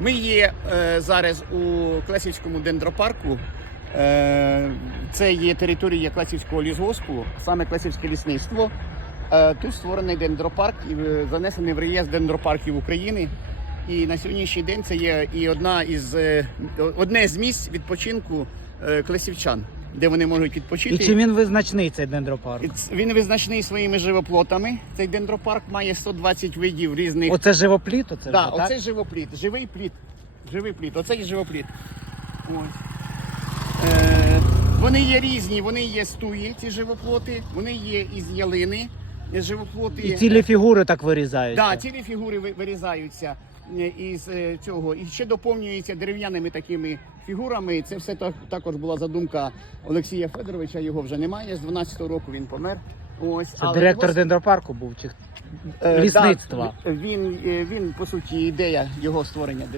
Ми є е, зараз у Клесівському дендропарку. Е, це є територія Клесівського лісгоспу, саме Клесівське лісництво. Е, тут створений дендропарк е, занесений в реєстр дендропарків України. І на сьогоднішній день це є і одна із е, одне з місць відпочинку е, клесівчан, де вони можуть відпочити. І чим він визначний цей дендропарк? Він визначний своїми живоплотами. Цей дендропарк має 120 видів різних. Оце живопліт, оце да, вже, так? оцей живопліт, живий пліт. Живий пліт, оцей живопліт. Ось. Е, вони є різні, вони є стуї, ці живоплоти, вони є із ялини. е, Живоплоти. І цілі фігури так вирізаються. Да, цілі фігури вирізаються е, із е, цього. І ще доповнюється дерев'яними такими фігурами. Це все так, також була задумка Олексія Федоровича. Його вже немає. З 12-го року він помер. Ось Це Але директор його- дендропарку був чи Е, лісництва. він, е, він по суті ідея його створення